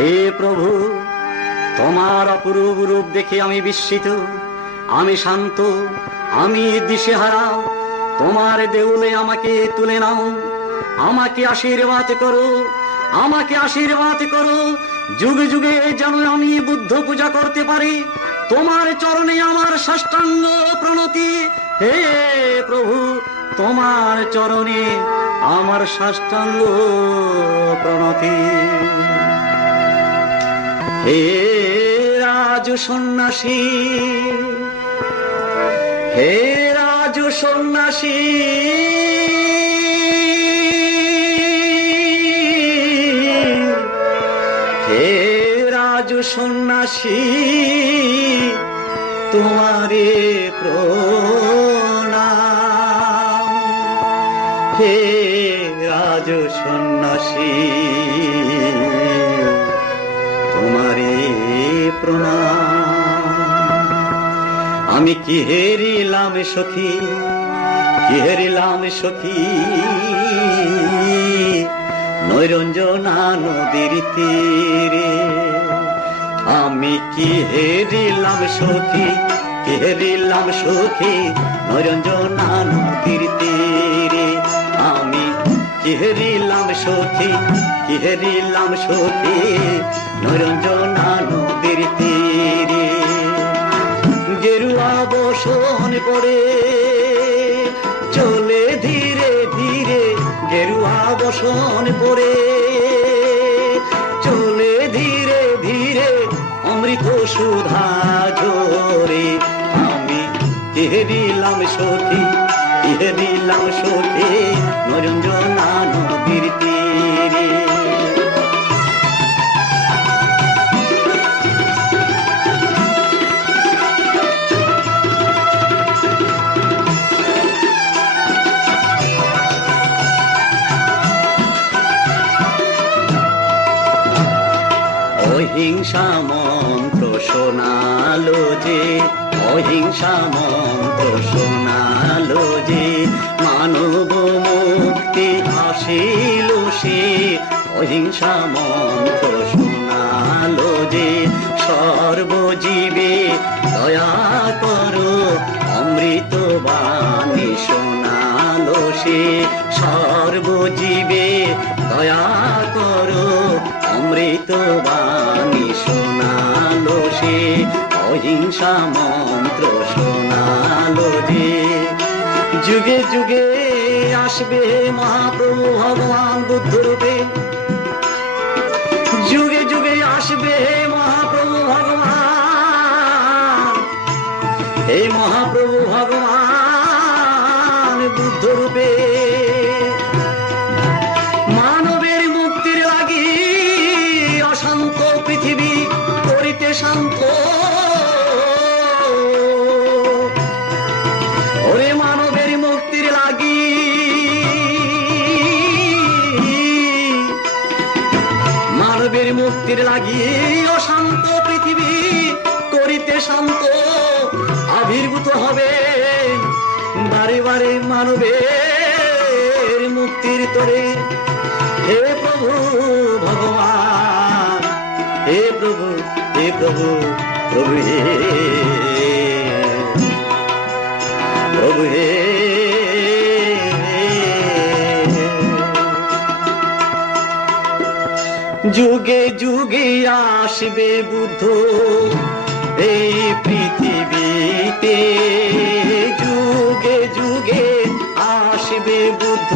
হে প্রভু, তোমার অপরূপ রূপ দেখে আমি বিস্মিত, আমি শান্ত, আমি দিশেহারা। তোমার দেউলে আমাকে তুলে নাও, আমাকে আশীর্বাদ করো, আমাকে আশীর্বাদ করো। যুগে যুগে যেন আমি বুদ্ধ পূজা করতে পারি। তোমার চরণে আমার সাষ্টাঙ্গ প্রণতি। হে প্রভু, তোমার চরণে আমার সাষ্টাঙ্গ প্রণতি। হে রাজু সন্ন্যাসী, হে রাজু সন্ন্যাসী, হে রাজু সন্ন্যাসী, তোমারে প্রণাম। হে রাজু সন্ন্যাসী, তোমারে প্রণাম। আমি কি হেরিলাম সখী, কি হেরিলাম সখী, নৈরঞ্জনা নদীর তীরে। আমি কি হেরিলাম সখী, কি হেরিলাম সখী, নৈরঞ্জনা নদীর তীরে। আমি কি হেরিলাম সখী, কি হেরিলাম সখী, নৈরঞ্জনা নদীর তীরে। গেরুয়া বসন পরে চলে ধীরে ধীরে, গেরুয়া বসন পরে চলে ধীরে ধীরে, অমৃত সুধা ঝরে। আমি কি হেরিলাম সখী, কি হেরিলাম সখী, নৈরঞ্জনা নদীর তীরে। অহিংসা মন্ত্র শোনালো যে, অহিংসা মন্ত্র শোনালো যে, মানব মুক্তি আসিল সে। অহিংসা মন্ত্র শোনালো যে, সর্বজীবে দয়া করো, অমৃত বাণী শোনালো সে। সর্বজীবে দয়া করো, অমৃত বাণী শোনালো সে। অহিংসা মন্ত্র শোনালো যে। যুগে যুগে আসবে মহাপ্রভু ভগবান বুদ্ধ রূপে, যুগে যুগে আসবে মহাপ্রভু ভগবান। এই মহাপ্রভু ভগবান বুদ্ধ রূপে মানবের মুক্তির লাগি অশান্ত পৃথিবী করিতে শান্ত। ওরে মানবের মুক্তির লাগি, মানবের মুক্তির লাগি অশান্ত পৃথিবী করিতে শান্ত। আবির্ভূত হবে বারে বারে মানবের মুক্তির তরে। হে প্রভু ভগবান, হে প্রভু, হে প্রভু, প্রভু হে, প্রভু হে। যুগে যুগে আসবে বুদ্ধ এই পৃথিবীতে, যুগে যুগে আসবে বুদ্ধ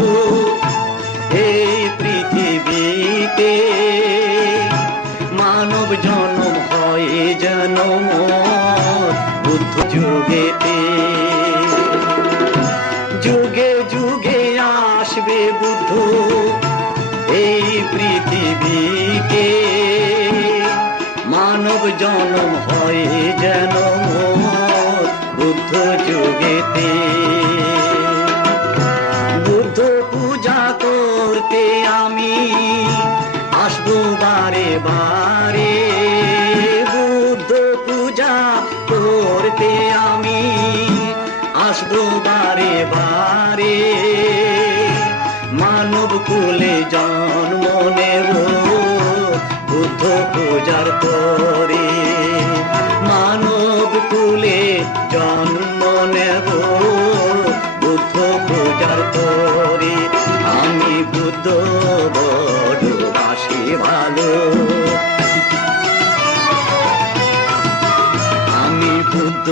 এই পৃথিবীতে। মানব জন্ম হয় যেন বুদ্ধ যুগেতে। যুগে যুগে আসবে বুদ্ধ এই পৃথিবীতে। মানব জন্ম হয় যেন বুদ্ধ যুগেতে। বুদ্ধ পূজা করতে আমি আসবো বারে বারে, বুদ্ধ পূজা করতে আমি আসবো বারে বারে। মানব কুলে জন্ম নেব বুদ্ধ পূজার তরে। মানব কুলে জন্ম নেব বুদ্ধ পূজার তরে। আমি বুদ্ধ বড় বাসি ভালো, আমি বুদ্ধ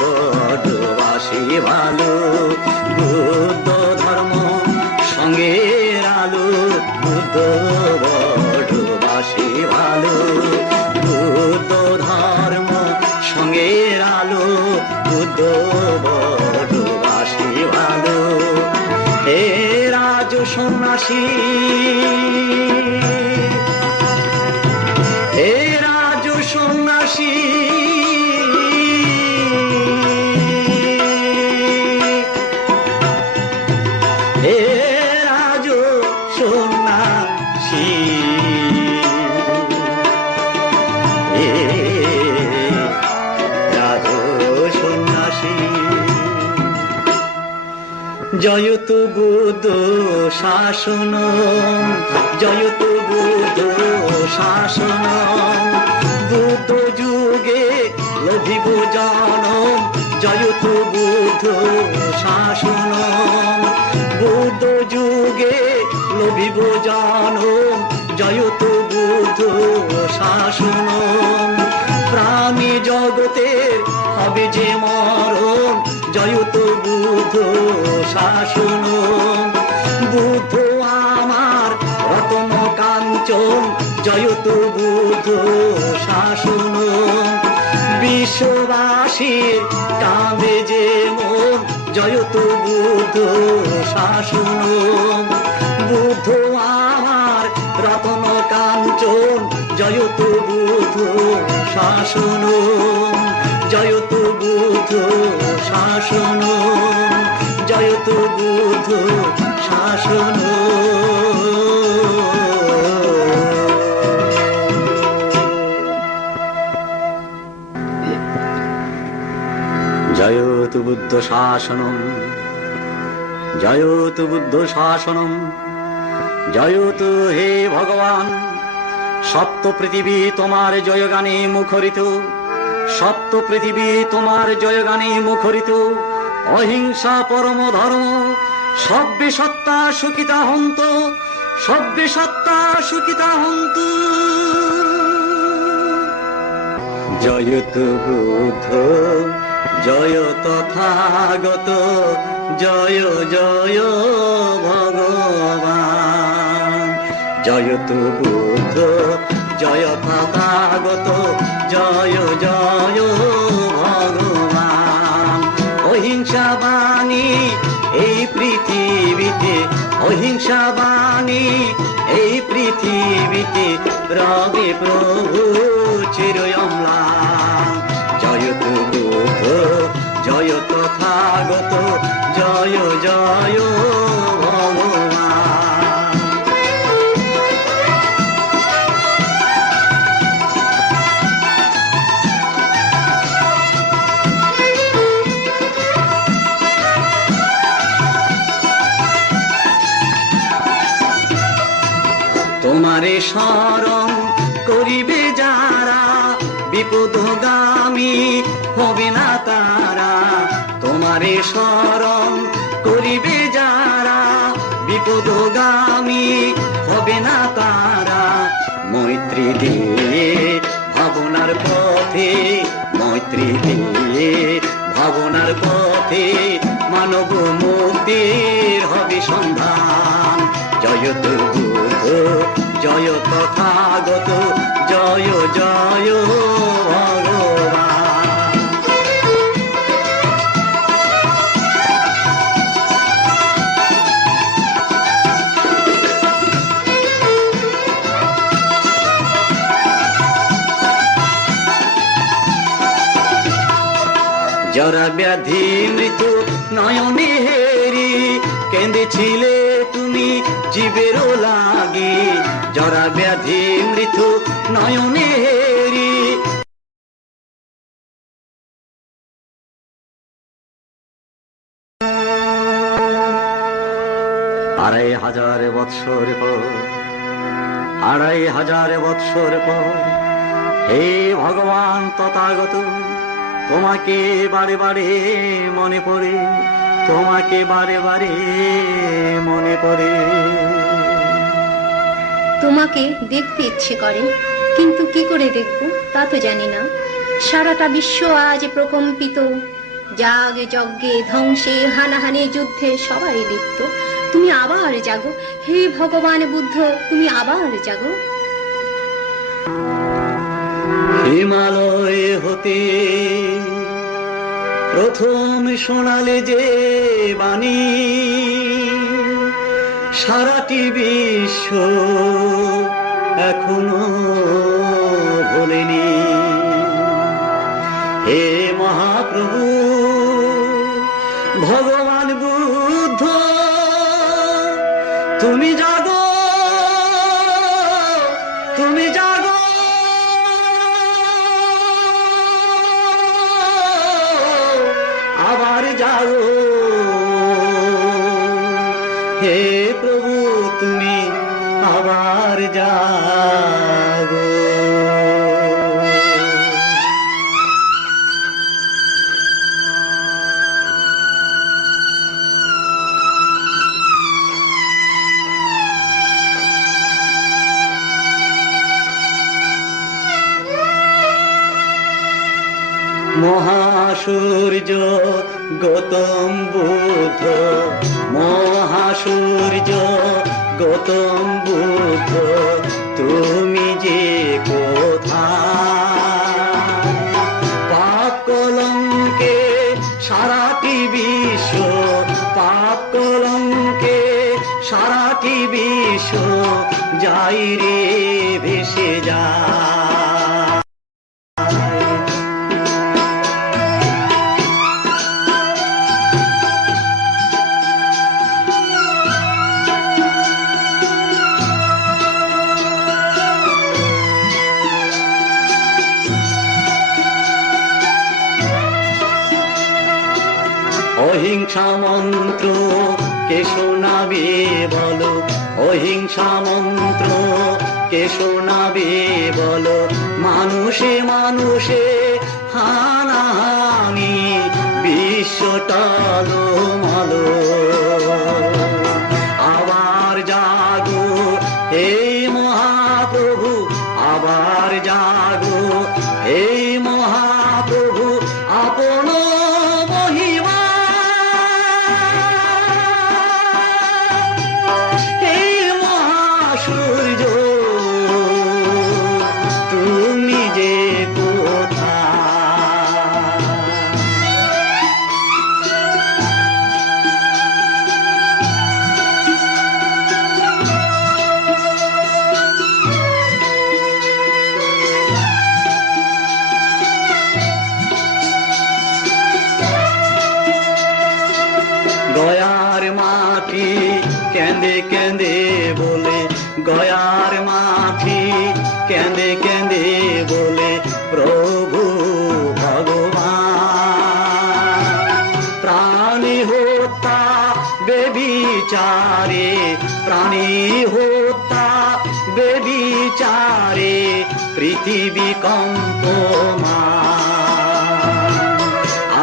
বড় বাসি ভালো। বুদ্ধ ধর্ম সঙ্গের আলো, বুদ্ধ বড় বাসি ভালো। বুদ্ধ ধর্ম সঙ্গের আলো, বুদ্ধ বড় বাসি ভালো। হে রাজ সন্ন্যাসী, হে রাজ সন্ন্যাসী, হে রাজ সন্ন্যাসী, হে রাজ সন্ন্যাসী। জয়তু বুদ্ধ শাসন, জয়তু বুদ্ধ শাসন। বুদ্ধ যুগে লভিব জনম, জয়তু বুদ্ধ শাসন। বুদ্ধ যুগে লভিব জনম, জয়তু বুদ্ধ শাসন। প্রাণী জগতের হবে যে মরণ, জয়তু বুদ্ধ শাসন। বুদ্ধ আমার রতন কাঞ্চন, জয়তু বুদ্ধ শাসন। বিশ্ববাসীর কাঁদে যে মন, জয়তু বুদ্ধ শাসন। বুদ্ধ আমার রতন কাঞ্চন, জয়তু বুদ্ধ শাসন। জয়তু বুদ্ধ শাসন, জয়তু বুদ্ধ শাসন। জয়তু বুদ্ধ শাসনম, জয়তু বুদ্ধ শাসনম। জয়তু হে ভগবান, সপ্ত পৃথিবী তোমার জয়গানে মুখরিত, সপ্ত পৃথিবী তোমার জয়গানে মুখরিত। অহিংসা পরম ধর্ম, সব্যে সত্তা সুখিতা হন্ত, সব্যে সত্তা সুখিতা হন্ত। জয়তু বুদ্ধ, জয় তথাগত, জয় জয় ভগবান। জয়তু বুদ্ধ, জয় তথাগত, জয় জয় ভগবান। অহিংসা বাণী এই পৃথিবীতে, অহিংসা বাণী এই পৃথিবীতে, রবে প্রভু চিরয়ম্লান। জয়তু বুদ্ধ, জয় তথাগত, জয় জয় ভগবান। তোমারে শরণ করিবে যারা, বিপদগামী হবে না তারা। তোমারে শরণ করিবে যারা, বিপদগামী হবে না তারা। মৈত্রী দিয়ে ভাবনার পথে, মৈত্রী দিয়ে ভাবনার পথে, মানব মুক্তির হবে সন্ধান। জয়তু বুদ্ধ, জয় তথাগত, জয় জয় ভগবান। জরা ব্যাধি মৃত্যু নয়নে হেরি, কেঁদেছিলে তুমি জীবেরও লাগে। জরা ব্যাধি মৃত্যু নয়নে হেরি, 2500 বৎসর পর 2500 বৎসর পর হে ভগবান তথাগত, তোমাকে বারে বারে মনে পড়ে, তোমাকে বারে বারে মনে পড়ে। তোমাকে দেখতে ইচ্ছে করে, কিন্তু কি করে দেখব তা তো জানি না। সারাটা বিশ্ব আজ প্রকম্পিত, যাগে যজ্ঞে ধ্বংসে হানাহানি যুদ্ধে সবাই লিপ্ত। তুমি আবার জাগো হে ভগবান বুদ্ধ, তুমি আবার জাগো। হিমালয় হতে প্রথম শোনালে যে বাণী, সারাটি বিশ্ব এখনো ভোলেনি। হে মহাপ্রভু ভগবান বুদ্ধ, তুমি জাগো, তুমি জাগো, আবার জাগো। হে প্রভু তুমি আবার জাগো। মহাসূর্য গৌতম বুদ্ধ, মহাসূর্য গৌতম বুদ্ধ, তুমি যে কোথায়? পাপ কলঙ্কে সারাটি বিশ্ব, পাপ কলঙ্কে সারাটি বিশ্ব যাই রে ভেসে যায়। অহিংসা মন্ত্র কে শোনাবে বলো, অহিংসা মন্ত্র কে শোনাবে বলো। মানুষে মানুষে হানাহানি, বিশ্ব টালমালো। আবার জাগো হে মহাপ্রভু, আবার জাগো হে মহাপ্রভু, আপন মহিমা হে মহাসূর্য, তুমি যে কোথায়? গয়ার মাটি কেঁদে কেঁদে বলে, গয়ার মাটি কেঁদে কেঁদে বলে, প্রভু ভগবান প্রাণী হত্যা বেবিচারে, প্রাণী হত্যা বেবিচারে পৃথিবী কম্পমান।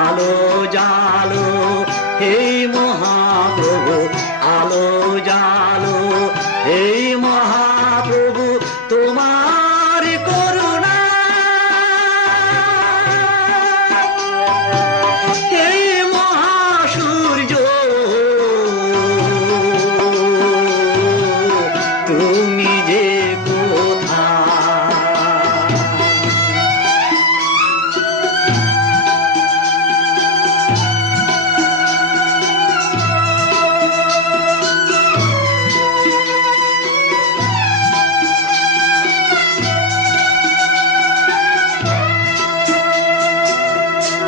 আলো জালো হে মহাপ্রভু, আলো জালো হে মহাপ্রভু, তোমার করুণা হে মহাসূর্য, তুমি যে কোথায়?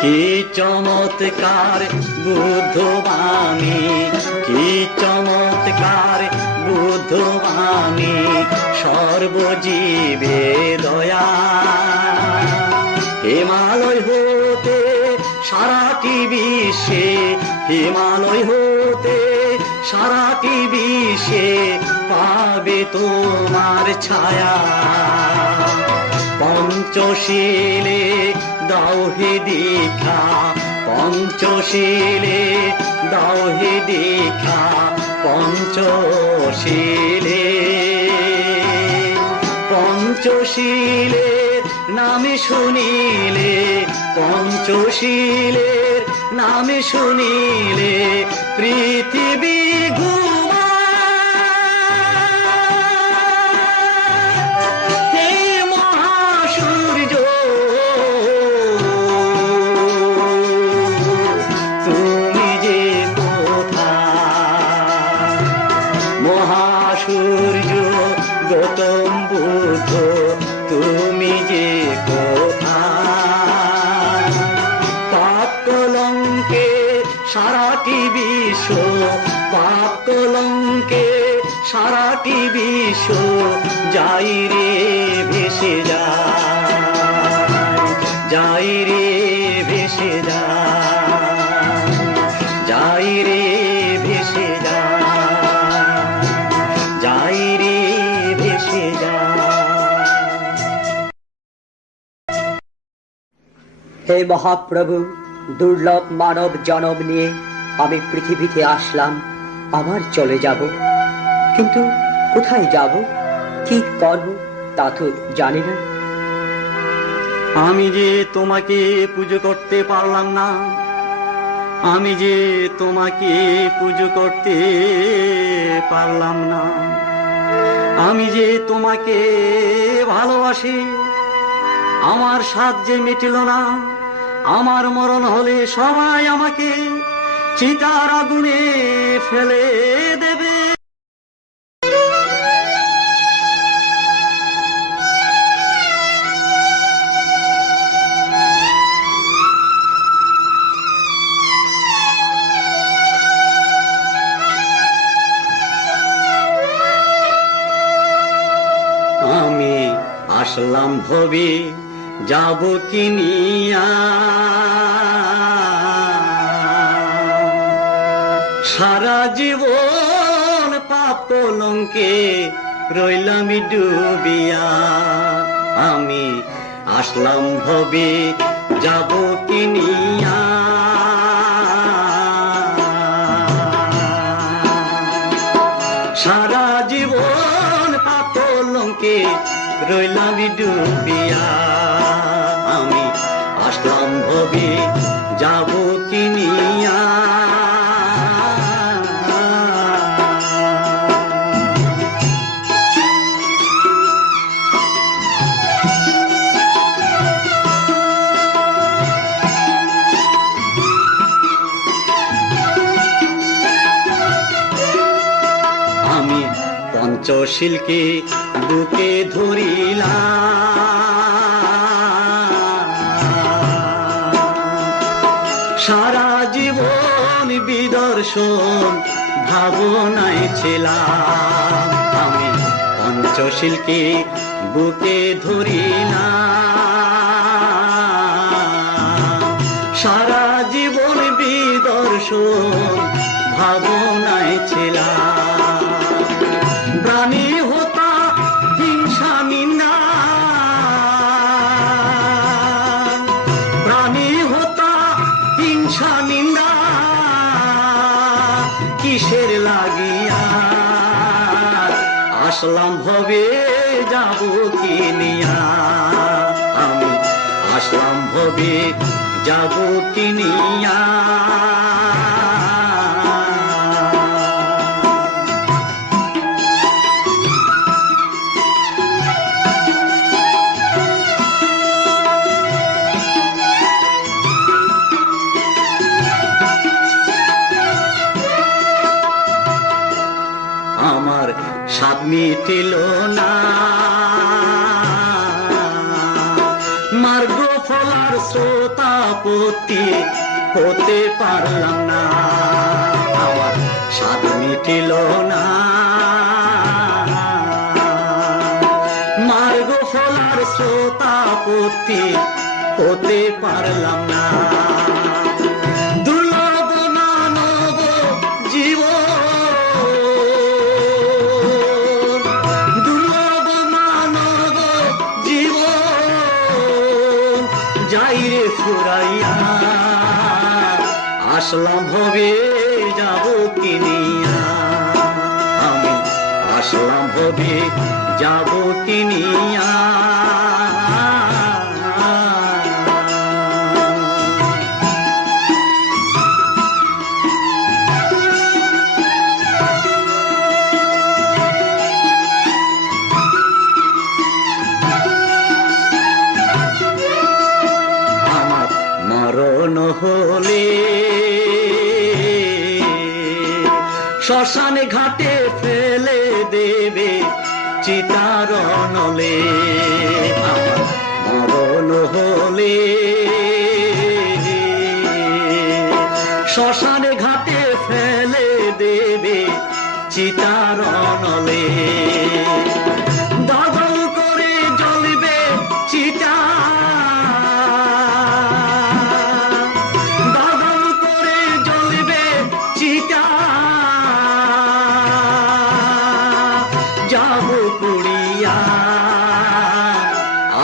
কি চমৎকার বুদ্ধবাণী, কি চমৎকার বুদ্ধবাণী, সর্বজীবে দয়া। হিমালয় হতে সারাটি বিশ্বে, হিমালয় হতে সারাটি বিশ্বে পাবে তোমার ছায়া। পঞ্চশীলে দাও হে দীক্ষা, পঞ্চশীলে দাও হে দীক্ষা, পঞ্চশীলে। পঞ্চশীলের নামে শুনিলে, পঞ্চশীলের নামে শুনিলে পৃথিবী ঘুমায়। হে মহাসূর্য, তুমি যে কোথায়? মহাসূর্য গৌতম বুদ্ধ, তুমি যে কোথায়? পাপ কলঙ্কে সারাটি বিশ্ব, পাপ কলঙ্কে সারাটি বিশ্ব যাই রে ভেসে যায়, যাই রে ভেসে যায়, যাই রে ভেসে যায়, যাই রে ভেসে যায়। হে মহাপ্রভু, দুর্লভ মানব জনম নিয়ে আমি পৃথিবীতে আসলাম, আবার চলে যাব। কিন্তু কোথায় যাব, কি করব তা তো জানি না। আমি যে তোমাকে পুজো করতে পারলাম না, আমি যে তোমাকে পুজো করতে পারলাম না। আমি যে তোমাকে ভালোবাসি, আমার স্বাদ যে মিটিল না। আমার মরণ হলে সবাই আমাকে চিতার আগুনে ফেলে দেবে। আমি আসলাম ভবে যাব কিনিয়া, সারা জীবন পাপ কলঙ্কে রইলাম ডুবিয়া। আমি আসলাম ভবে যাব কিনিয়া, সারা জীবন পাপ কলঙ্কে রইলাম ডুবিয়া। আমি আসলাম ভবে যাব কিনিয়া। আমি পঞ্চশীলকে বুকে ধরিলাম, সারা জীবন বিদর্শন ভাবনায় ছিলাম। আমি পঞ্চশীলকে বুকে ধরিলাম, সারা জীবন বিদর্শন ভাবনায় ছিলাম। প্রাণী হতা হিংসা নিন্দা, প্রাণী হতা হিংসা নিন্দা কিসের লাগিয়া। আসলাম ভবে যাব কিনিয়া, আমি আসলাম ভবে যাব কিনিয়া। আমার স্বাদ মিটিল না, মার্গ ফলার শ্রোতাপতি হতে পারলাম না। আমার স্বাদ মিটিল না, মার্গ ফলার শ্রোতাপতি হতে পারলাম না। দুর্লভ মানব জীবন আসলাম ভবে যাব কিনিয়া, আমি আসলাম ভবে যাব কিনিয়া। আমার মরণ হলে শ্মশান ঘাটে ফেলে দেবে চিতার নলে। আমার মরণ হলে শ্মশান ঘাটে ফেলে দেবে চিতার নলে। দাদল করে জ্বলবে চিতা, দাদল করে জ্বলবে চিতা, যাব পুড়িয়া।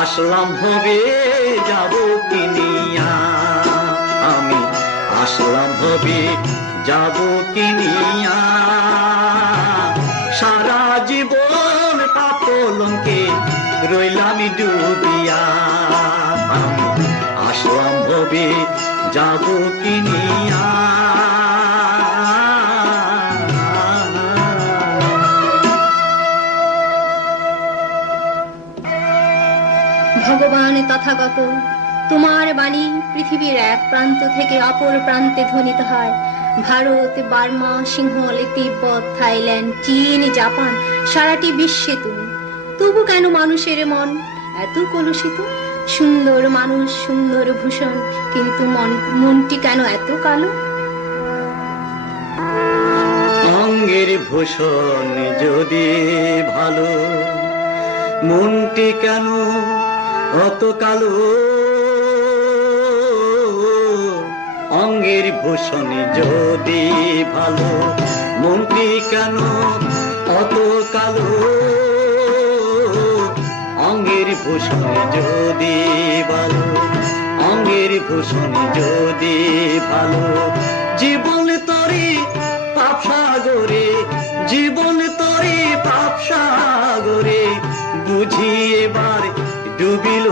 আসলাম ভবে যাব কিনিয়া, আমি আসলাম ভবে যাব কিনিয়া। সারা জীবন পাপলঙ্কে রইলাম ডুবিয়া, আমি আসলাম ভবে যাব কিনিয়া। ভগবান তথাগত, তোমার বাণী পৃথিবীর এক প্রান্ত থেকে অপর প্রান্তে ধ্বনিত হয়। ভারত, বার্মা, সিংহল, তিব্বত, থাইল্যান্ড, চীন, জাপান, সারাটি বিশ্বে তুমি। তবু কেন মানুষের মন এত কলুষিত? সুন্দর মানুষ, সুন্দর ভূষণ, কিন্তু মনটি কেন এত কালো? অঙ্গের ভূষণ যদি ভালো, মনটি কেন অত কালো? অঙ্গের ভূষণ যদি ভালো, মনটি কেন অত কালো? অঙ্গের ভূষণ যদি ভালো, অঙ্গের ভূষণ যদি ভালো। জীবন তরি পাপ সাগরে, জীবন তরি পাপ সাগরে, বুঝি এবার ডুবিল।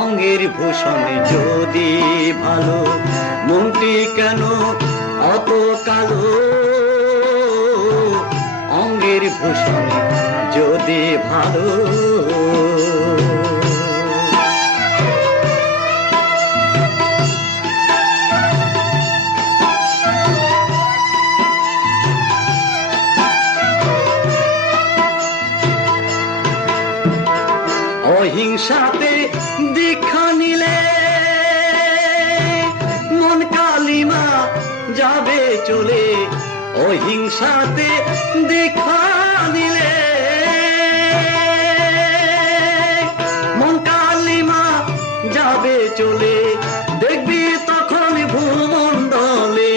অঙ্গের ভূষণ যদি ভালো, মনটি কেন অত কালো? অঙ্গের ভূষণ যদি ভালো। অহিংসাতে দীক্ষা নিলে মন কালিমা যাবে চলে। অহিংসাতে দীক্ষা নিলে মন কালিমা যাবে চলে। দেখবি তখন ভূমণ্ডলে,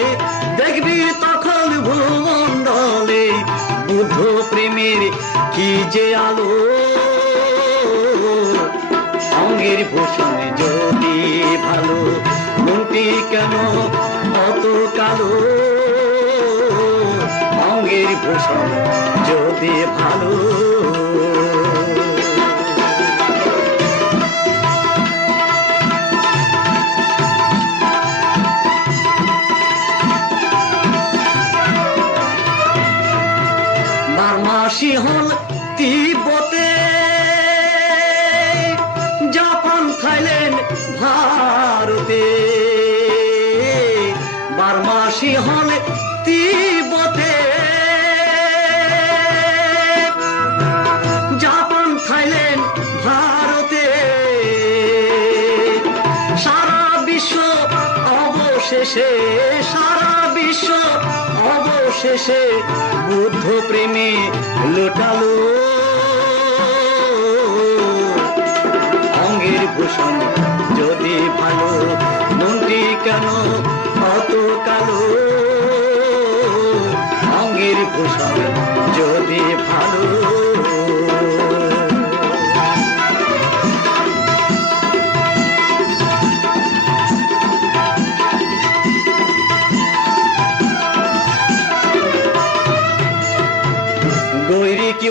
দেখবি তখন ভূমণ্ডলে বুদ্ধ প্রেমের কি যে আলো। অঙ্গের ভূষণ যদি ভালো, মনটি কেন অত কালো? অঙ্গের ভূষণ যদি ভালো। বার্মা, সিংহল, তিব্বতে, জাপান, থাইল্যান্ড, ভারতে। বার্মা, সিংহল, তিব্বতে, জাপান, থাইল্যান্ড, ভারতে। সারা বিশ্ব অবশেষে, সারা বিশ্ব অবশেষে বুদ্ধ প্রেমে লুটালো। অঙ্গের ভূষণ যদি ভালো, মনটি কেন অত কালো? অঙ্গের ভূষণ যদি ভালো।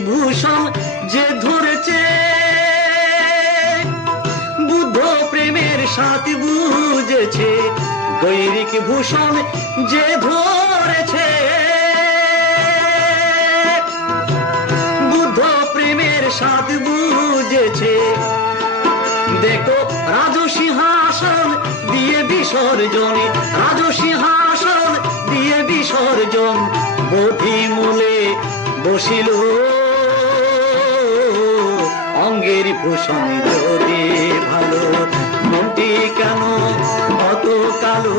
ভূষণ যে ধরেছে, বুদ্ধ প্রেমের স্বাদ বুঝেছে, গৈরিক ভূষণ যে ধরেছে, বুদ্ধ প্রেমের স্বাদ বুঝেছে। দেখো রাজসিংহাসন দিয়ে বিসর্জন, রাজসিংহাসন দিয়ে বিসর্জন, বোধি মূলে বসিল অঙ্গের ভূষণ যদি ভালো, মনটি কেন অত কালো,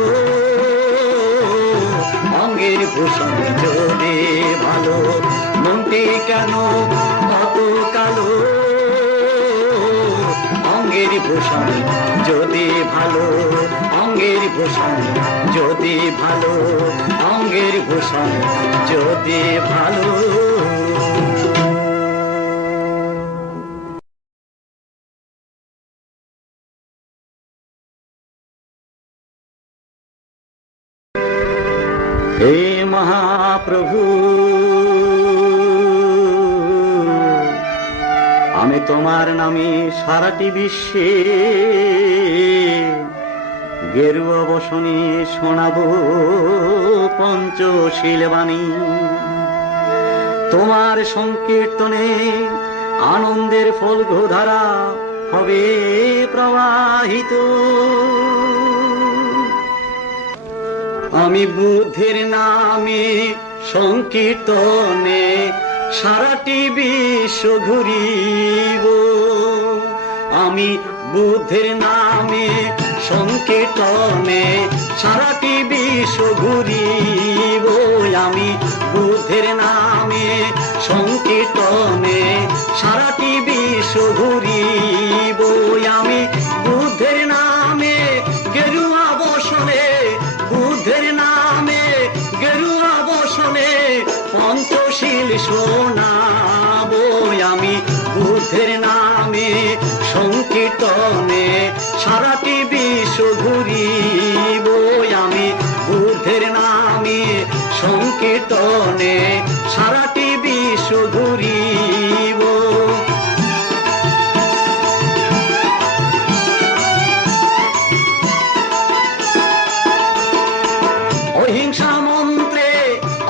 অঙ্গের ভূষণ যদি ভালো, মনটি কেন অত কালো, অঙ্গের ভূষণ যদি ভালো, অঙ্গের ভূষণ যদি ভালো, অঙ্গের ভূষণ যদি ভালো। হে মহাপ্রভু, আমি তোমার নামে সারাটি বিশ্বে গেরুয়া বসনে শোনাবো পঞ্চশীল বাণী। তোমার সংকীর্তনে আনন্দের ফলঘোধারা হবে প্রবাহিত। আমি বুদ্ধের নামে সংকীর্তনে সারাটি বিশ্ব ঘুরিব, আমি বুদ্ধের নামে সংকীর্তনে সারাটি বিশ্ব ঘুরিব, আমি বুদ্ধের নামে সংকীর্তনে সারাটি বিশ্ব ঘুরিব, আমি বুদ্ধের নামে গেরুয়া বসনে, বুদ্ধের নামে গেরুয়া বসনে পঞ্চশীল শোনাবো, আমি বুদ্ধের নামে সংকীর্তনে সারাটি বিশ্ব ঘুরিব, আমি বুদ্ধের নামে সংকীর্তনে সারাটি বিশ্ব ঘুরিব। অহিংসা মন্ত্রে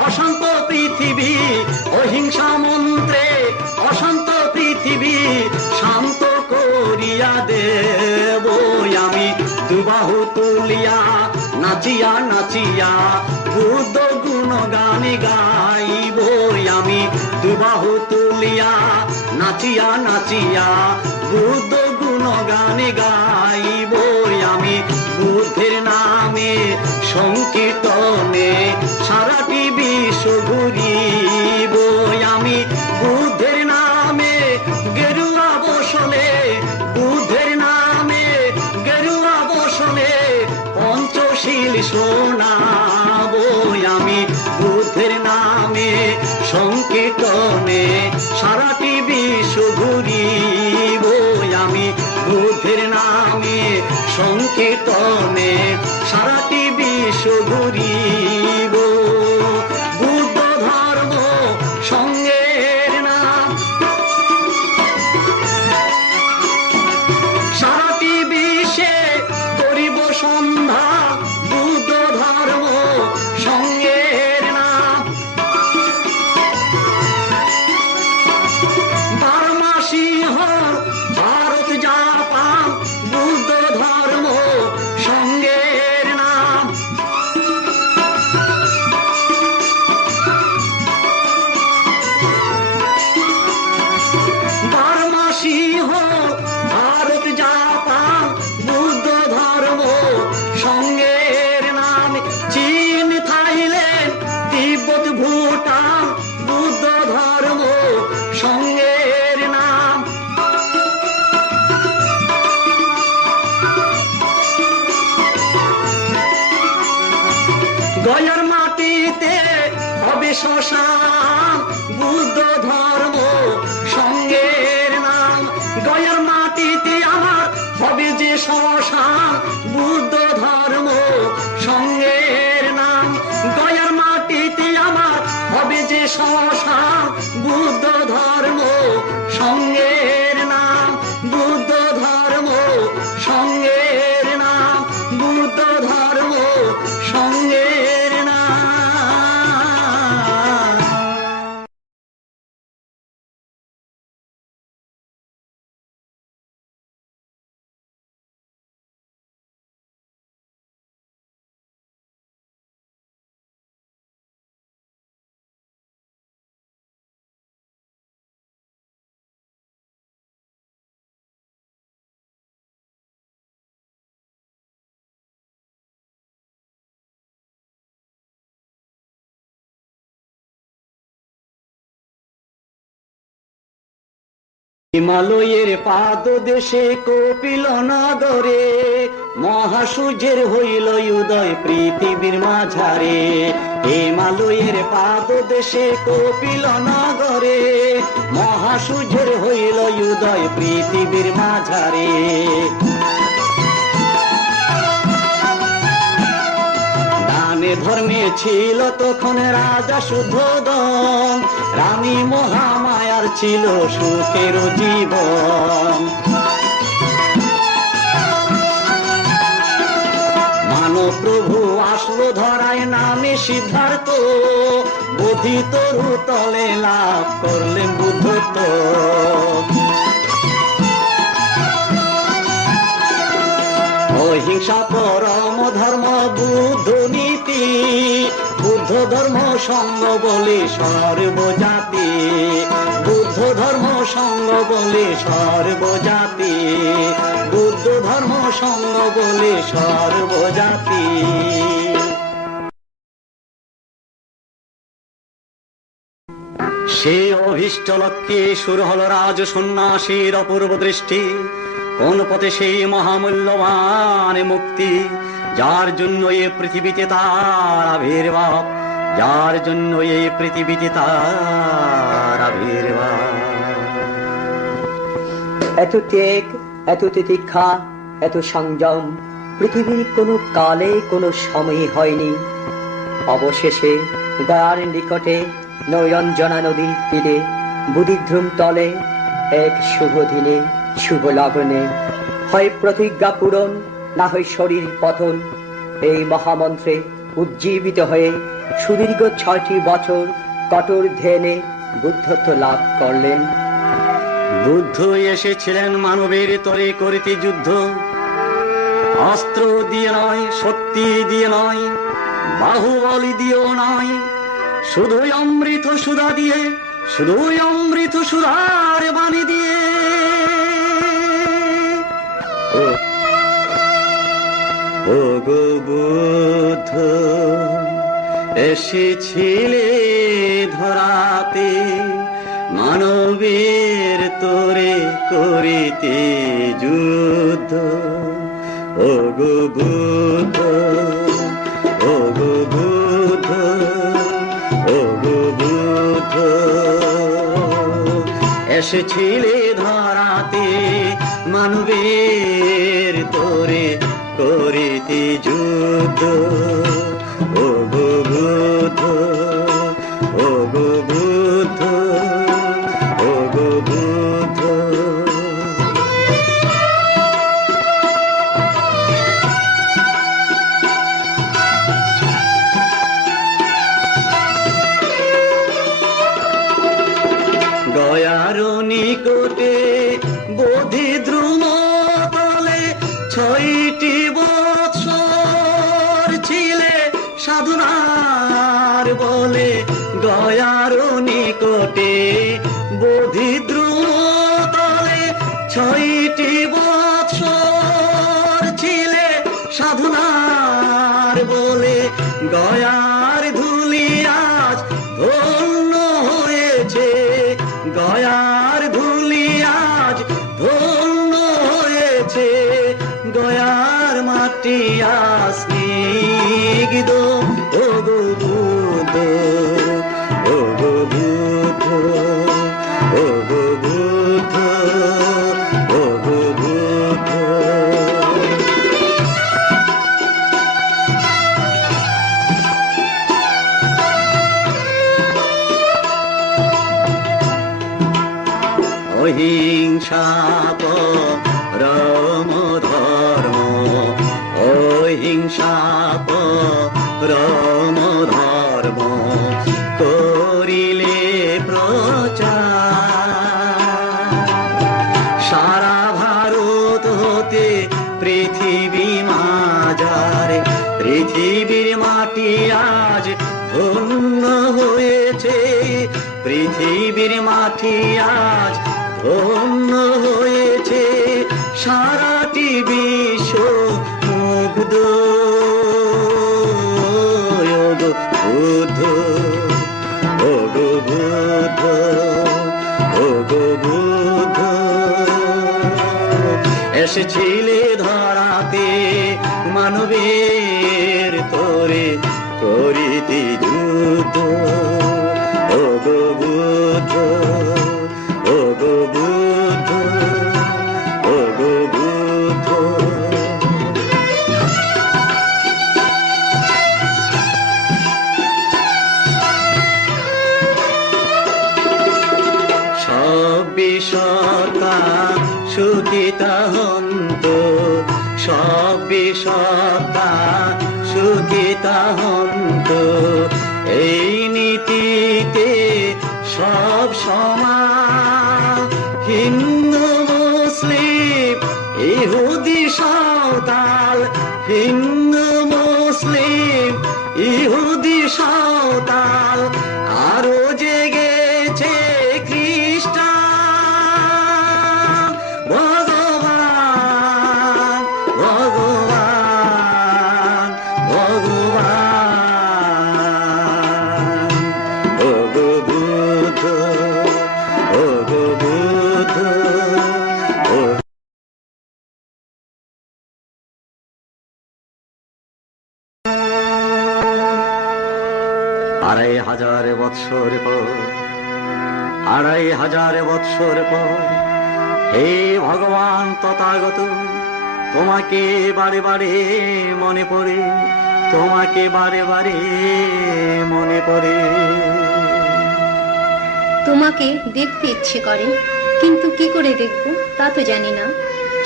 অশান্ত পৃথিবী, অহিংসা মন্ত্রে অশান্ত পৃথিবী শান্ত করিয়া দেব, আমি দুবাহু তুলিয়া নাচিয়া নাচিয়া বুদ্ধ গুণগান গাইব, আমি দুবাহু তুলিয়া নাচিয়া নাচিয়া বুদ্ধ গুণগান গাইব, আমি বুদ্ধের নামে সংকীর্তনে সারাটি বিশ্ব ঘুরিব, আমি বুদ্ধের নামে গেরুয়া বসনে, বুদ্ধের নামে গেরুয়া বসনে পঞ্চশীল শোনাবো, আমি বুদ্ধের নামে সংকীর্তনে সারাটি বিশ্ব ঘুরিব, আমি বুদ্ধের নামে সংকীর্তনে সারাটি বিশ্ব ঘুরিব। বুদ্ধ ধর্ম সঙ্গের নাম সারাটি বিশ্বে করিব সন্ধ্যা, বুদ্ধ ধর্ম সঙ্গের নাম বার্মা সিংহ ভারত জাপান, বুদ্ধ ধর্ম সঙ্গের নাম বার্মা সিংহ ভারত জাপান, বুদ্ধ ধর্ম সঙ্গের নাম চীন থাইল্যান্ড তিব্বত ভুটান, বুদ্ধ ধর্ম সঙ্গের নাম গয়ার মাটিতে হবে শ্মশান, বুদ্ধ ধর্ম সঙ্গের নাম, গয়ার মাটিতে আমার হবে যে শ্মশান, বুদ্ধ ধর্ম সঙ্গের নাম, গয়ার মাটিতে আমার হবে যে শ্মশান, বুদ্ধ ধর্ম হিমালয়ের পাদদেশে কপিল নগরে মহাসূর্যের হইল উদয় পৃথিবীর মাঝারে। হিমালয়ের পাদদেশে কপিল নগরে মহাসূর্যের হইল উদয় পৃথিবীর মাঝারে। দানে ধর্মে ছিল তখন রাজা শুদ্ধোদন, রানী মহামায়ার ছিল সুখের জীবন। মানব প্রভু আসলো ধরায় নামে সিদ্ধার্থ, বুদ্ধি তরু তলে লাভ করলেন বুদ্ধত্ব। অহিংসা পরম ধর্ম বুদ্ধ নীতি, বুদ্ধ ধর্ম সঙ্গ বলে সর্বজাতি। বুদ্ধ ধর্ম সঙ্গ বলে সর্বজাতি। বুদ্ধ ধর্ম সঙ্গ বলে সর্বজাতি। সে অভীষ্ট লক্ষ্যে শুরু হল রাজ সন্ন্যাসীর অপূর্ব দৃষ্টি। কোন পথে সেই মহামূল্যবান মুক্তি, যার জন্য এ পৃথিবীতে তার আবির্ভাব, যার জন্য এই পৃথিবীতে তার আবির্ভাব। এত ত্যাগ, এত তিতিক্ষা, এত সংযম পৃথিবীর কোনো কালে কোনো সময়ে হয়নি। অবশেষে গয়ার নিকটে নৈরঞ্জনা নদীর তীরে বুদ্ধিধ্রুম তলে এক শুভ দিনে শুভ লগ্নে, হয় প্রতিজ্ঞা পূরণ, না হয় শরীর পতন, এই মহামন্ত্রে উজ্জীবিত হয়ে সুদীর্ঘ 6টি বছর কঠোর ধ্যানে বুদ্ধত্ব লাভ করলেন। বুদ্ধ এসেছিলেন মানবের তরে করিতে যুদ্ধ, অস্ত্র দিয়ে নয়, শক্তি দিয়ে নয়, বাহুবলী দিয়েও নয়, শুধুই অমৃত সুধা দিয়ে, শুধুই অমৃত সুধার বাণী দিয়ে। ও গো বুদ্ধ এসেছিলে ধরাতে, মানবের তোরে করিতে যুদ্ধ। ও গো বুদ্ধ, ও গো বুদ্ধ, ও গো বুদ্ধ এসেছিলে ধরাতে, মানবের তোরে করিতে যুদ্ধ। ও গো বুদ্ধ, ও গো বুদ্ধ, ও গো বুদ্ধ। গয়ার নিকটে বোধিদ্রুম তলে 6টি বৎসর ছিলে সাধনার বলে। গয়ার নিকটে বোধিদ্রুম তলে 6টি বৎসর ছিলে সাধনার বলে। গয়ার ধুলি আজ ধন্য হয়েছে, গয়ার ধুলি আজ ধন্য হয়েছে। গয়ার মাটি আজ স্নিগ্ধ। ও গো বুদ্ধ, ও গো বুদ্ধ, ও গো বুদ্ধ, ও গো বুদ্ধ। অহিংসা পরম ধর্ম, অহিংসা পরম ধর্ম করিলে প্রচার। সারা ভারত হতে পৃথিবী মাঝারে, পৃথিবীর মাটি আজ ধন্য হয়েছে। পৃথিবীর মাটি আজ ধন্য হয়েছে। সারাটি বিশ্ব মুগ্ধ। ও গো বুদ্ধ, ও গো বুদ্ধ, ও গো বুদ্ধ। এসেছিলে ধরাতে মানবের তোরে করিতে যুদ্ধ। ও গো বুদ্ধ, ও গো বুদ্ধ, ও গো বুদ্ধ। সব বিষতা সুখিতা হন্ত, সব বিষতা সুখিতা হন্ত। এই নীতিতে সব সমান, হিন্দু মুসলিম ইহুদি সাঁওতাল, হিন্দু মুসলিম ইহুদি সাঁওতাল। আরো জেগেছে খ্রিস্টান, ভগবান ভগবান ভগবান। ও গো বুদ্ধ, ও গো বুদ্ধ, ও আড়াই হাজার বৎসর পর, আড়াই হাজার বৎসর পর হে ভগবান তথাগত, তোমাকে বারে বারে মনে পড়ে, তোমাকে বারে বারে মনে পড়ে। তোমাকে দেখতে ইচ্ছে করে, কিন্তু কি করে দেখব তা তো জানি না।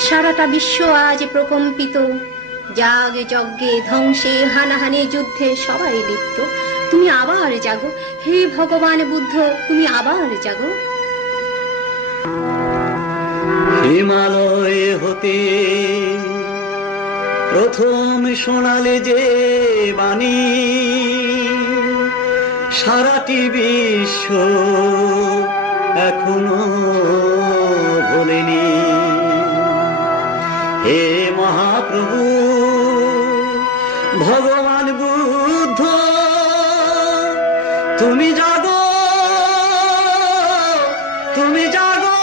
সারাটা বিশ্ব আজ প্রকম্পিত, যাগে যজ্ঞে ধ্বংসে হানাহানি যুদ্ধে সবাই লিপ্ত। তুমি আবার জাগো হে ভগবান বুদ্ধ, তুমি আবার জাগো। হিমালয় হতে প্রথম শোনালে যে বাণী, সারাটি বিশ্ব এখনো ভোলেনি। হে মহাপ্রভু ভগবান বুদ্ধ, তুমি জাগো, তুমি জাগো।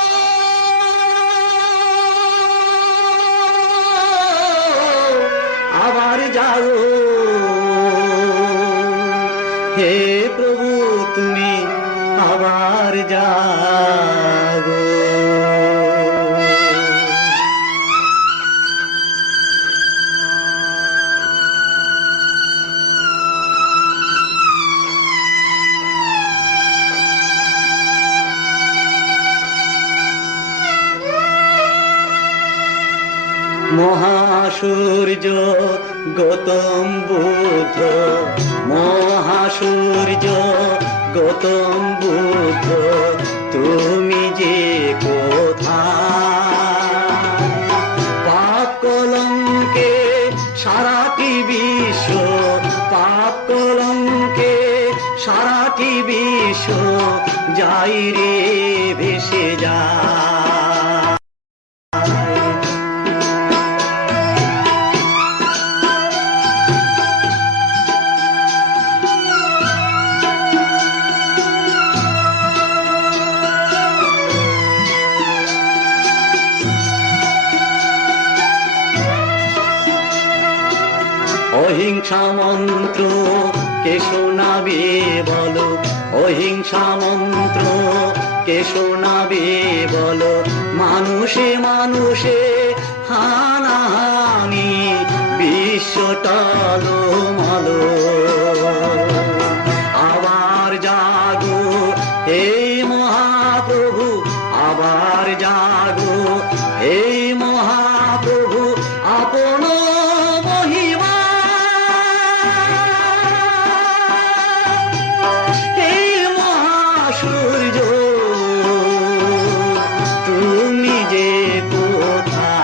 আবার জাগো হে প্রভু, তুমি আবার জাগো। মহাসূর্য গৌতম বুদ্ধ, মহাসূর্য গৌতম বুদ্ধ, তুমি যে কোথায়? পাপ কলঙ্কে সারাটি বিশ্ব, পাপ কলঙ্কে সারাটি বিশ্ব যাই রে ভেসে যায়। অহিংসা মন্ত্র কে শোনাবে বলো, অহিংসা মন্ত্র কে শোনাবে বলো। মানুষে মানুষে হানাহানি, বিশ্ব টলমলো। আবার জাগো হে মহাপ্রভু, আবার জাগো হে মহাপ্রভু, আপন মহিমা হে মহাসূর্য, তুমি যে কোথায়?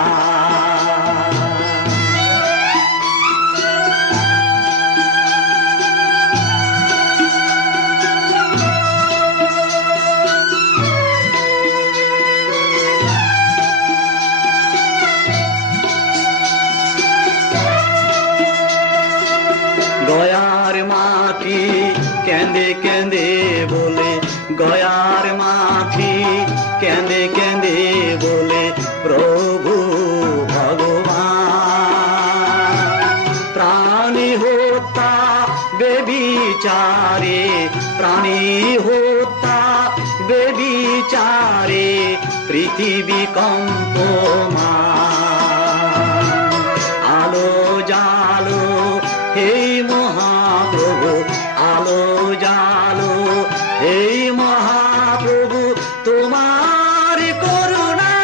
গয়ার মাটি কেঁদে কেঁদে বলে, গয়ার মাটি কেঁদে কেঁদে বলে, প্রভু বিচারে পৃথিবী কম্পমান। আলো জালো হে মহাপ্রভু, আলো জালো হে মহাপ্রভু, তোমার করুণা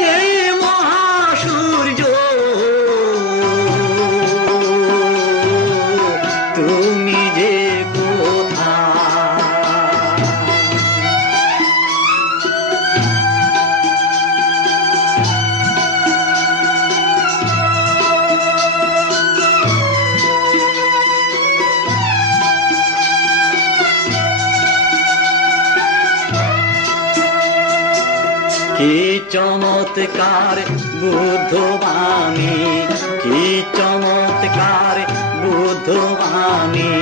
হে মহাসূর্য, তুমি যে কোথায়। কি চমৎকার বুদ্ধবাণী, কি চমৎকার বুদ্ধবাণী,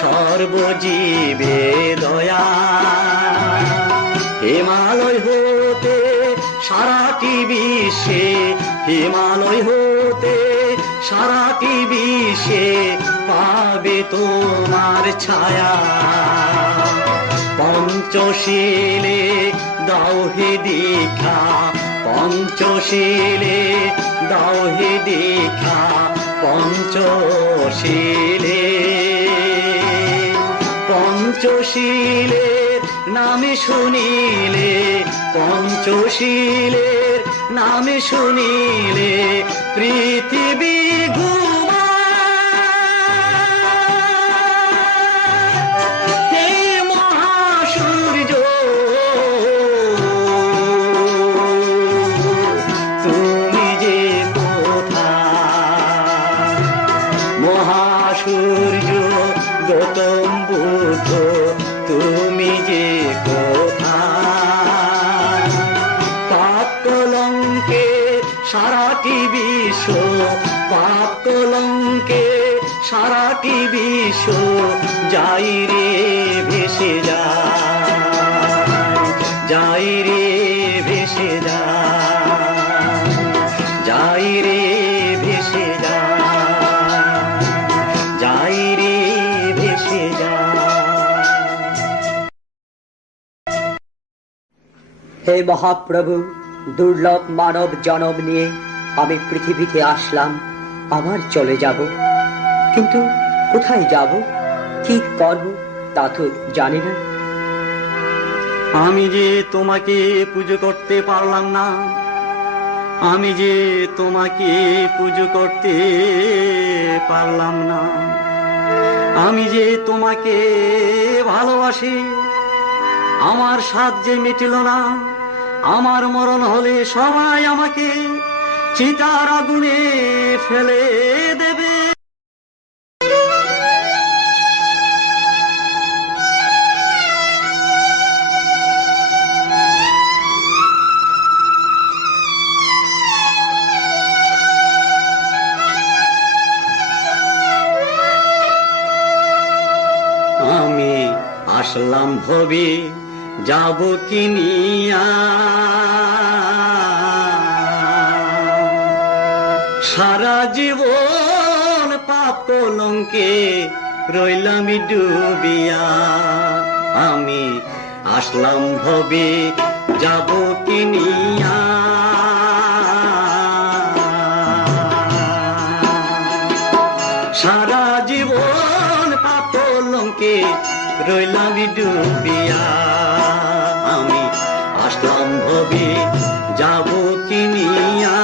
সর্বজীবে দয়া। হিমালয় হতে সারাটি বিশ্বে, হিমালয় হতে সারাটি বিশ্বে পাবে তোমার ছায়া। পঞ্চশীলে দাও হে দীক্ষা, পঞ্চশীলে দাও হে দীক্ষা, পঞ্চশীলে। পঞ্চশীলের নামে শুনিলে, পঞ্চশীলের নামে শুনিলে পৃথিবী মহাসূর্য গৌতম বুদ্ধ, তুমি যে কোথায়। পাপ কলঙ্কে সারাটি বিশ্ব, পাপ কলঙ্কে সারাটি বিশ্ব যাই রে ভেসে যায়, যাই রে ভেসে যায়, যাই রে ভেসে যায়, যাই রে ভেসে যায়। হে মহাপ্রভু, দুর্লভ মানব জনম নিয়ে আমি পৃথিবীতে আসলাম, আবার চলে যাব। কিন্তু কোথায় যাব, কি করব তা তো জানি না। আমি যে তোমাকে পুজো করতে পারলাম না, আমি যে তোমাকে পুজো করতে পারলাম না। আমি যে তোমাকে ভালোবাসি, আমার স্বাদ যে মিটিল না। আমার মরণ হলে সবাই আমাকে চিতার আগুনে ফেলে দেবে। আমি আসলাম ভবে যাব কিনিয়া, সারা জীবন পাপ কলঙ্কে রইলাম ডুবিয়া। আমি আসলাম ভবে যাব কিনিয়া, সারা জীবন পাপ কলঙ্কে রইলাম ডুবিয়া। আমি আসলাম ভবে যাব কিনিয়া।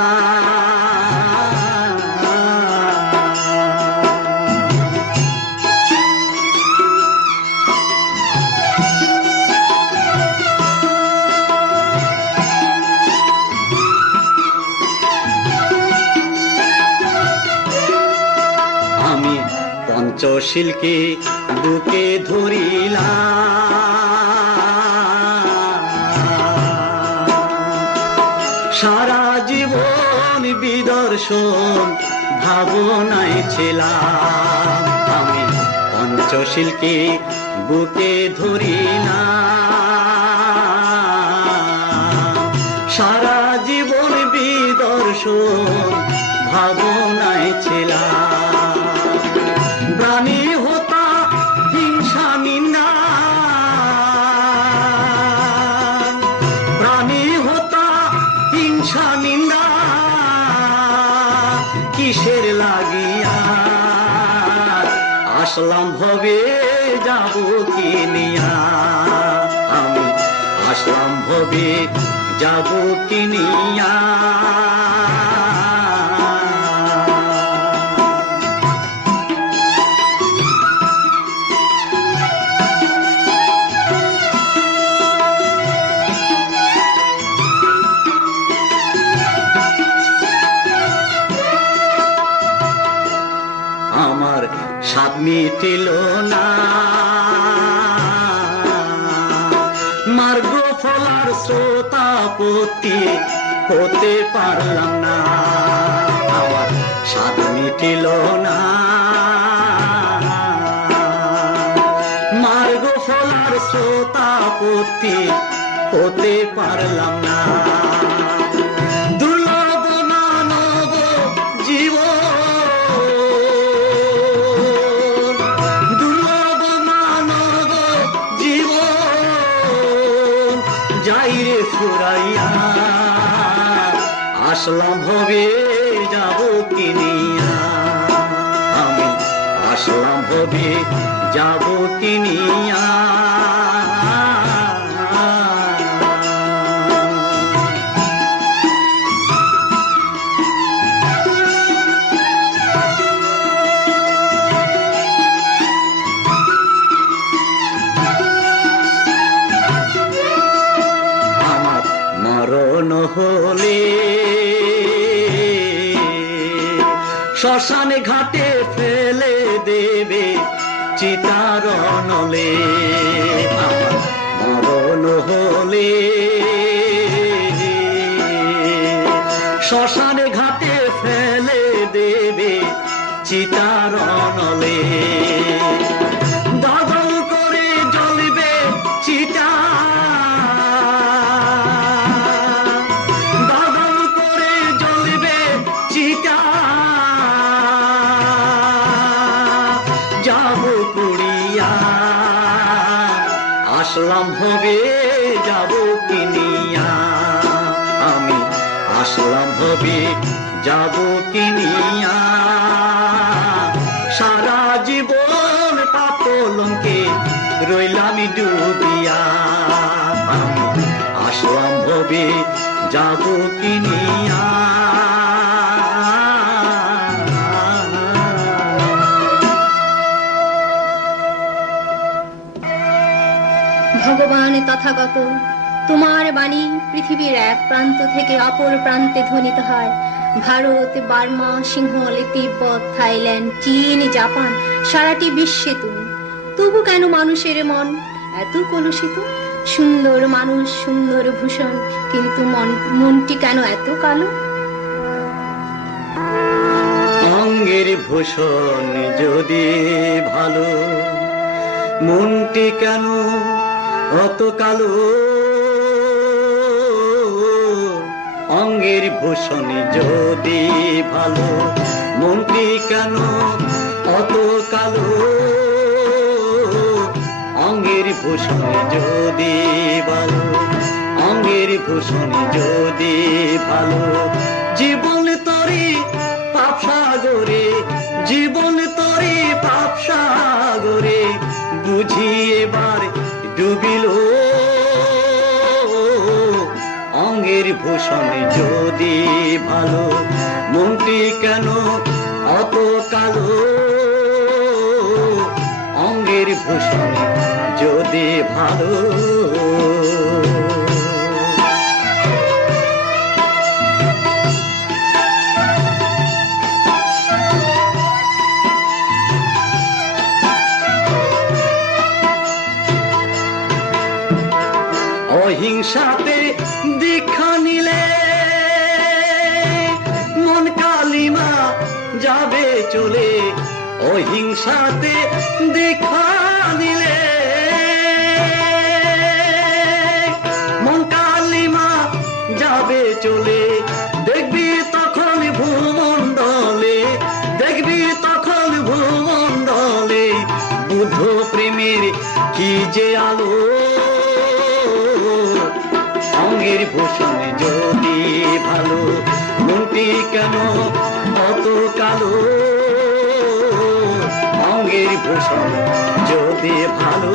আমি পঞ্চশীলকে বুকে ধরিলাম, সারা জীবন বিদর্শন ভাবনায় ছিলাম। আমি পঞ্চশীলকে বুকে ধরিলাম, সারা জীবন বিদর্শন ভাবনায় ছিলাম। প্রাণী হতা হিংসা আসলাম ভবে যাব কি নিয়া, আমি আসলাম ভবে যাব কি নিয়া। আমার স্বাদ মিটিল না, মার্গ ফলার শ্রোতাপতি হতে পারলাম না। আমার স্বাদ মিটিল না, মার্গ ফলার শ্রোতাপতি হতে পারলাম না। দুর্লভ মানব জীবন, যাইরে ফুরাইয়া, আসলাম ভবে যাব কি নিয়া, আমি আসলাম ভবে যাব কি নিয়া। মরণ হলে শ্মশানে ঘাটে ফেলে দেবে চিতার নলে। আমার মরণ হলে শ্মশানে ঘাটে ফেলে দেবে চিতার নলে। দাদল করে জ্বলবে চিতা, যাব পুড়িয়া, আসলাম ভবে যাব কি নিয়া, আমি আসলাম ভবে যাব কি নিয়া। সারা জীবন পাপলঙ্কে রইলাম ডুবিয়া, আমি আসলাম ভবে যাব কি নিয়া। ভগবান তথাগত, তোমার বাণী পৃথিবীর এক প্রান্ত থেকে অপর প্রান্তে ধ্বনিত হয়। ভারত, বার্মা, সিংহল, তিব্বত, থাইল্যান্ড, চীন, জাপান, সারাটি বিশ্বে তুমি। তবু কেন মানুষের মন এত কলুষিত? সুন্দর মানুষ, সুন্দর ভূষণ, কিন্তু মনটি কেন এত কালো? অঙ্গের ভূষণ যদি ভালো, মনটি কেন অত কালো? অঙ্গের ভূষণ যদি ভালো, মনটি কেন অত কালো? অঙ্গের ভূষণ যদি ভালো, অঙ্গের ভূষণ যদি ভালো, জীবন তরি পাপ সাগরে, জীবন তরি পাপ সাগরে বুঝি এবার ডুবিল। অঙ্গের ভূষণ যদি ভালো, মনটি কেন অত কালো? অঙ্গের ভূষণ যদি ভালো। অহিংসাতে দীক্ষা নিলে মন কালিমা যাবে চলে। অহিংসাতে দীক্ষা নিলে মন কালিমা যাবে চলে। দেখবি তখন ভূমণ্ডলে, দেখবি তখন ভূমণ্ডলে বুদ্ধ প্রেমের কি যে আলো। অঙ্গের ভূষণ যদি ভালো, মনটি কেন অত কালো? অঙ্গের ভূষণ যদি ভালো।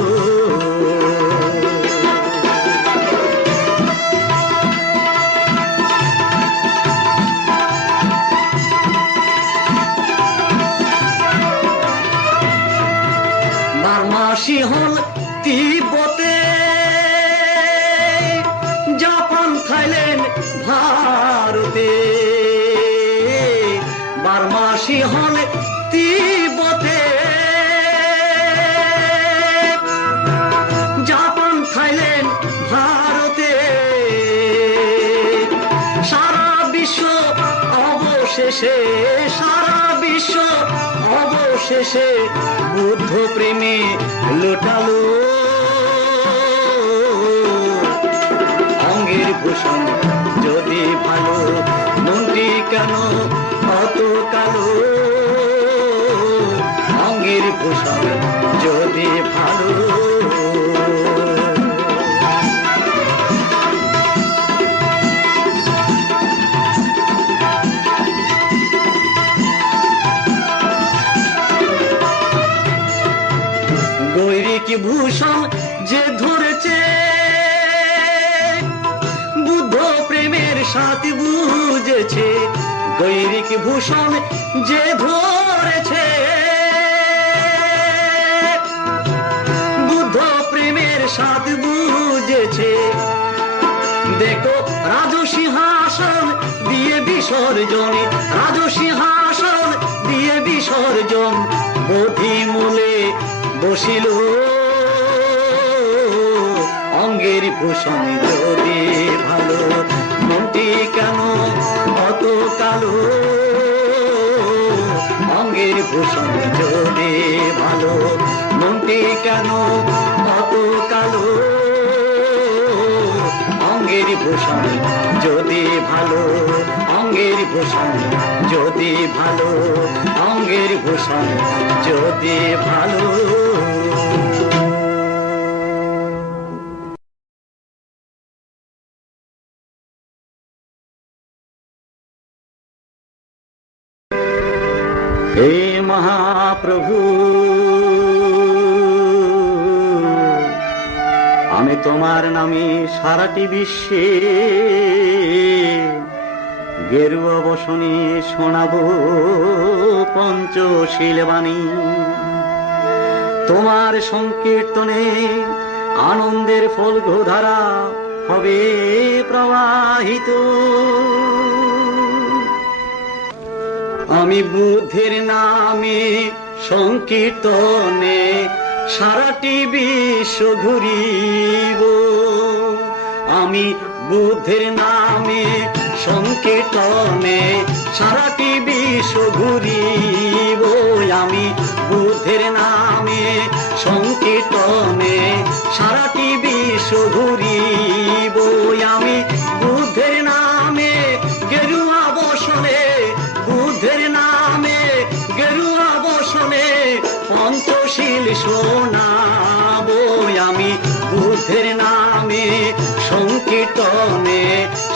বার্মাসি হল তিব্বতে, জাপান থাইল্যান্ড ভারতে। বার্মাসি হল তিব্বতে, জাপান থাইল্যান্ড ভারতে। সারা বিশ্ব অবশেষে, সারা বিশ্ব অবশেষে বুদ্ধ প্রেমে লুটালো। অঙ্গের ভূষণ যদি ভালো, মনটি কেন অত কালো? অঙ্গের ভূষণ যদি ভালো। গৈরিক ভূষণ যে ধরেছে, বুদ্ধ প্রেমের সাথে বুঝেছে। গৈরিক ভূষণ যে ধরেছে, বুদ্ধ প্রেমের সাথে বুঝেছে। দেখো রাজসিংহাসন দিয়ে বিসর্জন, রাজসিংহাসন দিয়ে বিসর্জন বোধি মূলে বসিল। অঙ্গের ভূষণ যদি ভালো, মনটি কেন অত কালো? অঙ্গের ভূষণ যদি ভালো, মনটি কেন অত কালো? অঙ্গের ভূষণ যদি ভালো, অঙ্গের ভূষণ যদি ভালো, অঙ্গের ভূষণ যদি ভালো। হে মহাপ্রভু, আমি তোমার নামে সারাটি বিশ্বে গেরুয়া বসনে শোনাবো পঞ্চশীল বাণী। তোমার সংকীর্তনে আনন্দের ফলধারা হবে প্রবাহিত। আমি বুদ্ধের নামে সংকীর্তনে সারাটি বিশ্ব ঘুরিব। আমি বুদ্ধের নামে সংকীর্তনে সারাটি বিশ্ব ঘুরিব। আমি বুদ্ধের নামে সংকীর্তনে সারাটি বিশ্ব ঘুরিব। আমি বুদ্ধের নামে গেরুয়া বসনে, বুদ্ধের নামে গেরুয়া বসনে পঞ্চশীল শোনাব। আমি বুদ্ধের নামে সংকীর্তনে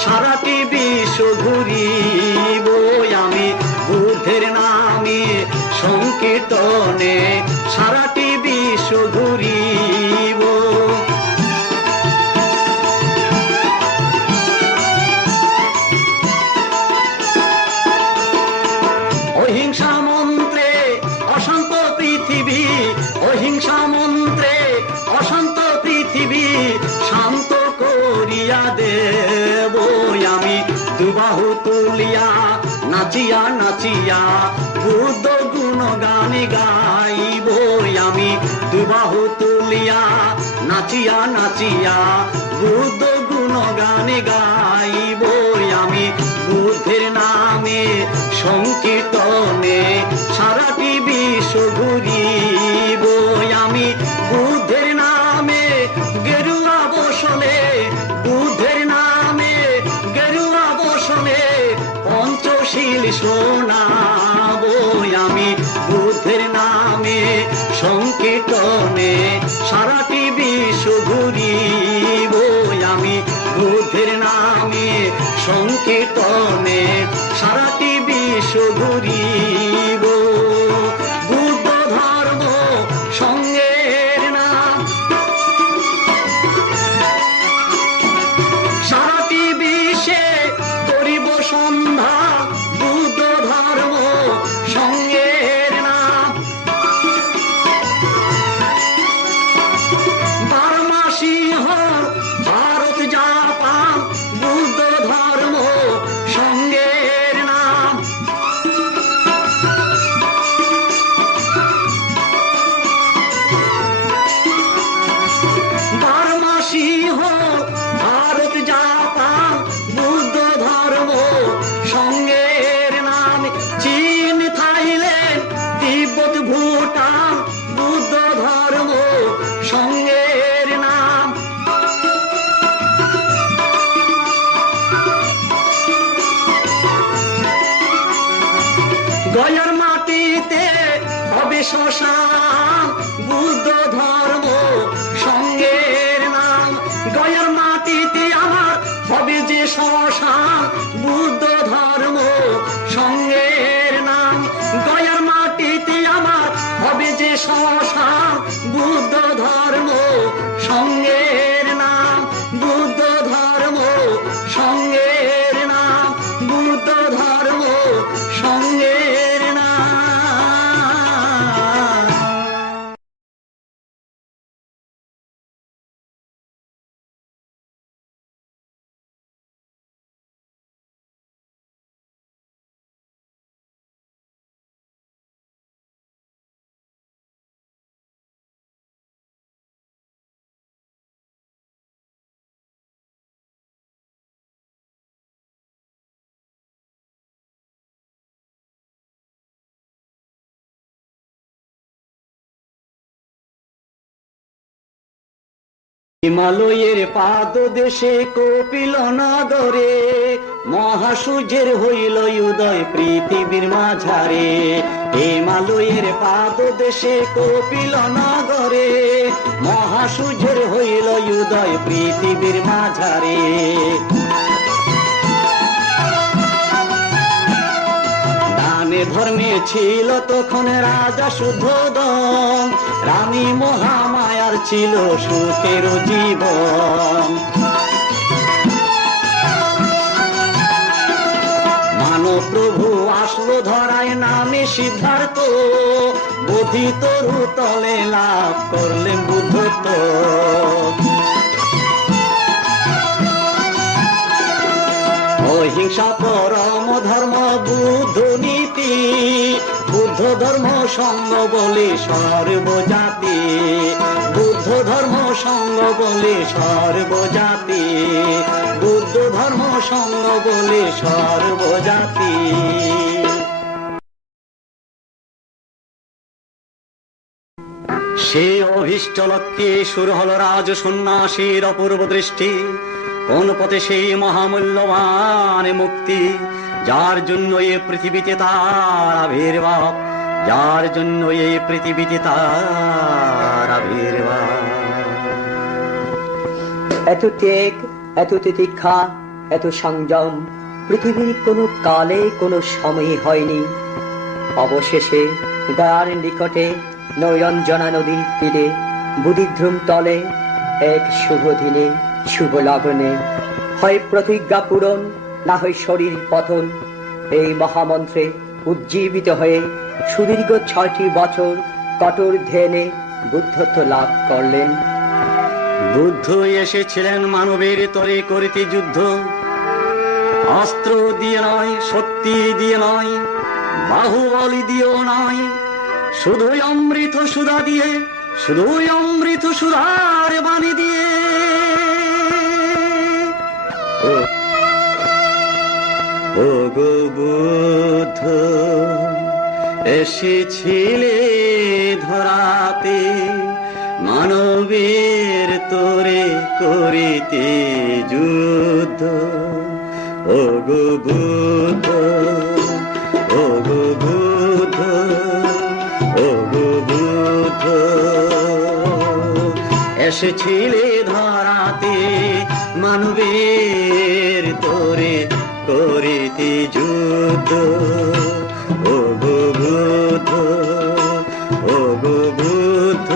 সারাটি বিশ্ব ঘুরিব। আমি বুদ্ধের নামে সংকীর্তনে সারাটি বিশ্ব ঘুরিব। অহিংসা মন্ত্রে অশান্ত পৃথিবী, অহিংসা মন্ত্রে অশান্ত পৃথিবী শান্ত করিয়া দেব। আমি দুবাহু তুলিয়া নাচিয়া নাচিয়া বুদ্ধ গুণগান গাইব। আমি দুবাহু তুলিয়া নাচিয়া নাচিয়া বুদ্ধ গুণগান গাইব। আমি বুদ্ধের নামে সংকীর্তনে সারাটি বিশ্ব ঘুরিব। আমি বুদ্ধের নামে গেরুয়া বসনে, বুদ্ধের নামে গেরুয়া বসনে পঞ্চশীল শোনাব। আমি বুদ্ধের নামে সংকীর্তনে সারাটি বিশ্ব ঘুরিব। আমি বুদ্ধের নামে সংকীর্তনে সারাটি বিশ্ব ঘুরিব। বুদ্ধ ধর্ম হিমালয়ের পাদদেশে কপিল নগরে মহাসূর্যের হইল উদয় পৃথিবীর মাঝারে। হিমালয়ের পাদদেশে কপিল নগরে মহাসূর্যের হইল উদয় পৃথিবীর মাঝারে। দানে ধর্মে ছিল তখন রাজা শুদ্ধোদন, রানী মহামায়ার ছিল সুখের জীবন। মানব প্রভু আসলো ধরায় নামে সিদ্ধার্থ, বুদ্ধি তরু তলে লাভ করলেন বুদ্ধত্ব। অহিংসা পরম ধর্ম বুদ্ধ নীতি, বুদ্ধ ধর্ম সঙ্গ বলে সর্বজাতি। বুদ্ধ ধর্ম সঙ্গ বলে সর্বজাতি। বুদ্ধ ধর্ম সঙ্গ বলে সর্বজাতি। সে অভীষ্ট লক্ষ্যে শুরু হল রাজ সন্ন্যাসীর অপূর্ব দৃষ্টি। কোন পথে সেই মহামূল্যবান মুক্তি, যার জন্য এ পৃথিবীতে তার আবির্ভাব, যার জন্য এই পৃথিবীতে তার আবির্ভাব। এত ত্যাগ, এত তিতিক্ষা, এত সংযম পৃথিবীর কোনো কালে কোনো সময়ে হয়নি। অবশেষে দ্বার নিকটে নয়নজনা নদীর তীরে বুদ্ধিধ্রুম তলে এক শুভ দিনে শুভ লগ্নে, হয় প্রতিজ্ঞা পূরণ, না হয় শরীর পতন, এই মহামন্ত্রে উজ্জীবিত হয়ে সুদীর্ঘ 6টি বছর কঠোর ধ্যানে বুদ্ধত্ব লাভ করলেন। বুদ্ধ এসেছিলেন মানবের তরে করিতে যুদ্ধ, অস্ত্র দিয়ে নয়, শক্তি দিয়ে নয়, বাহুবলী দিয়েও নয়, শুধুই অমৃত সুধা দিয়ে, শুধুই অমৃত সুধার বাণী দিয়ে। ও গো বুদ্ধ এসেছিলে ধরাতে, মানবের তোরে করিতে যুদ্ধ। ও গো বুদ্ধ, ও গো বুদ্ধ, ও গো বুদ্ধ এসেছিলে ধরাতে, মানবের তোরে করিতে যুদ্ধ। ও গো বুদ্ধ, ও গো বুদ্ধ,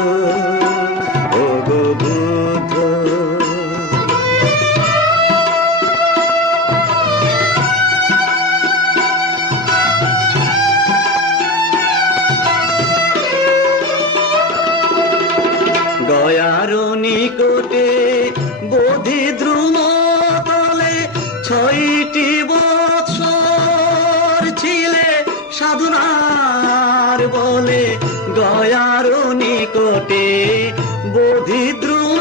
ও গো বুদ্ধ। গয়ার নিকটে বোধিদ্রুম তলে 6টি বৎসর ছিলে সাধনার বলে। গয়ার নিকটে বোধিদ্রুম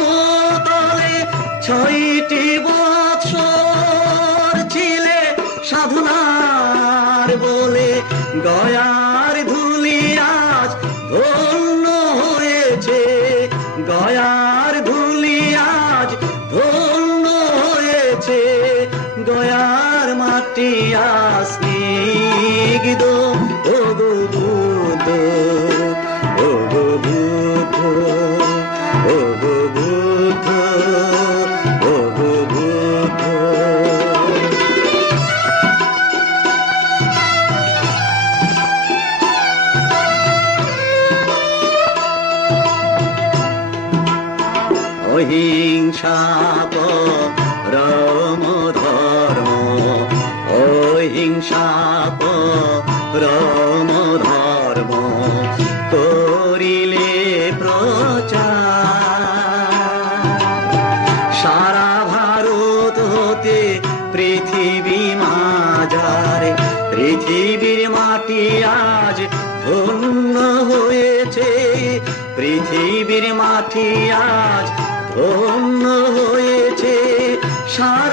তলে 6টি বৎসর ছিলে সাধনার বলে। গয়ার ধুলি আজ ধন্য হয়েছে, গয়ার ধুলি আজ ধন্য হয়েছে। গয়ার মাটি আজ স্নিগ্ধ। ও গো বুদ্ধ, ও গো বুদ্ধ, ও গো বুদ্ধ, ও গো বুদ্ধ। অহিংসা পরম ধর্ম, অহিংসা পরম ধর্ম করিলে প্রচার। সারা ভারত হতে পৃথিবী মাঝারে, পৃথিবীর মাটি আজ ধন্য হয়েছে। পৃথিবীর মাটি আজ ধন্য হয়েছে। সারা